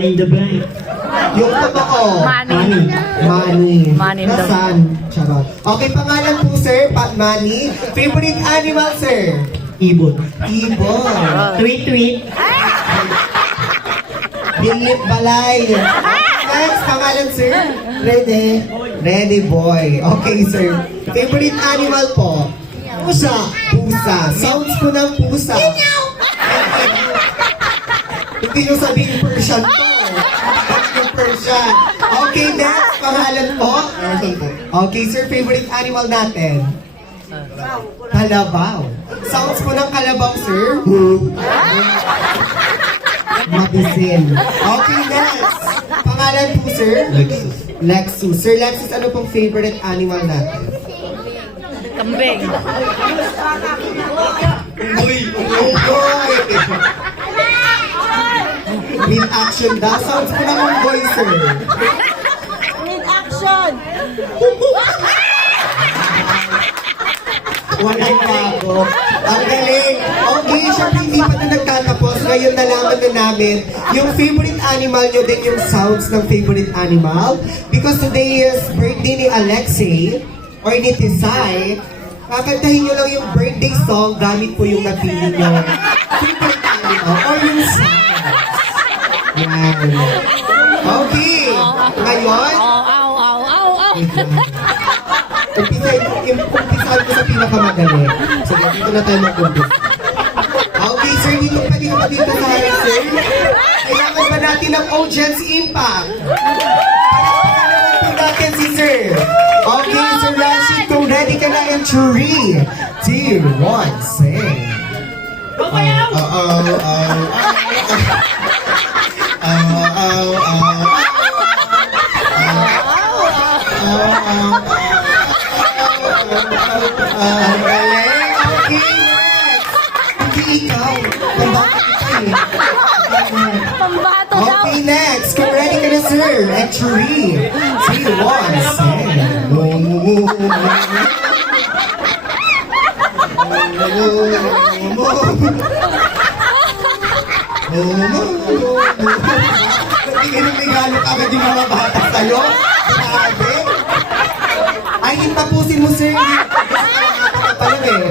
Money in the bank. Yung totoo. Money. Money. Money in the Nasaan? Charot. Okay, pangalan po, sir. Money. Favorite animal, sir? Ibon. Ibon. Tweet, tweet. Dilip balay. Next, pangalan, sir? Ready? Ready, boy. Okay, sir. Favorite animal po? Pusa. Pusa. Sounds po ng pusa. Hindi nyo sabihin Persian to. Yung Persian. Okay, next. Pangalan po? Okay, sir. Favorite animal natin? Kalabaw. Sounds po ng kalabaw, sir? Medicine. Okay, next. Pangalan po, sir? Lexus. Lexus. Sir Lexus, ano pong favorite animal natin? Kambing. Unggoy! With action daw. Sounds po ng unggoy, sir. With action! Walang bago. Ang galing. Okay, syempre hindi pa na nagtatapos. Ngayon nalaman na namin yung favorite animal nyo din yung sounds ng favorite animal. Because today is birthday ni Alexei or ni Tisay. Kakantahin nyo lang yung birthday song gamit po yung napili nyo. Favorite animal or yung sounds. Yan. Okay. Ngayon, umpisahan ko sa pinakamadali. So, dito na tayo mag-umpisa. Okay, sir, dito pa dito sa harap, sir. Kailangan ba natin ng audience impact? Kailangan po natin si sir. Okay, sir Rashid, kung ready ka na in 3, 2, 1, sing. Ang galing. Okay, next. Hindi ikaw. Pambata kita eh. Pambato daw. Okay, next. Kung ready ka na, sir. At 3, 2, 1, sing. Natingin ng regalo agad yung mga bata sa'yo. Grabe. Ay, tapusin mo, sir. Parang eh.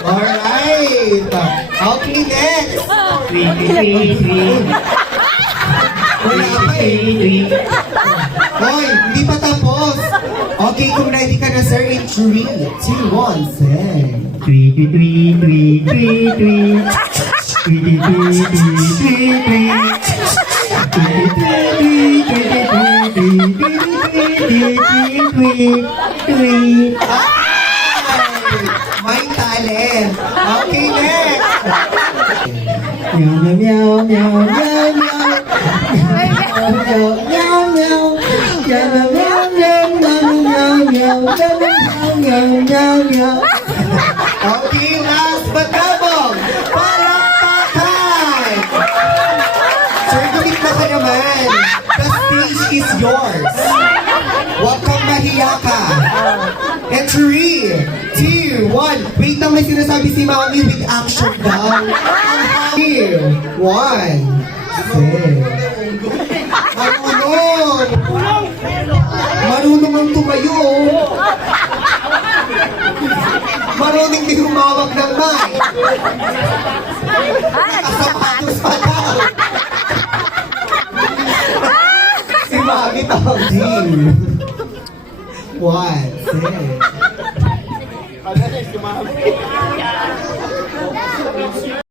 Alright. Okay, next. Tweet, tweet, tweet. Wala pa eh. Hoy, hindi pa tapos. Okay, kung ready ka na, sir, in 3, 2, 1, sing. Tweet, tweet, tweet, tweet, tweet, tweet. Tweet, tweet, tweet, tweet, tweet. Tweet, tweet, tweet, tweet, tweet, tweet, tweet, tweet. Ay! May talent. Okay, next. Meow, meow, meow, meow, meow. Meow, meow, meow, meow. Meow, meow, meow, meow, meow, meow, meow, meow. Okay, last but not palakpakan! Sir, gulit na ka naman. The stage is yours. Huwag kang mahiya ka. And 3, 2, 1. Wait lang, may sinasabi si Mami with action daw. 2, 1. Marunong! Marunong ang tumayo. Marunong din humawak ng mic. Nakasapatos pa daw. Si Mami Tawding. 1, 6.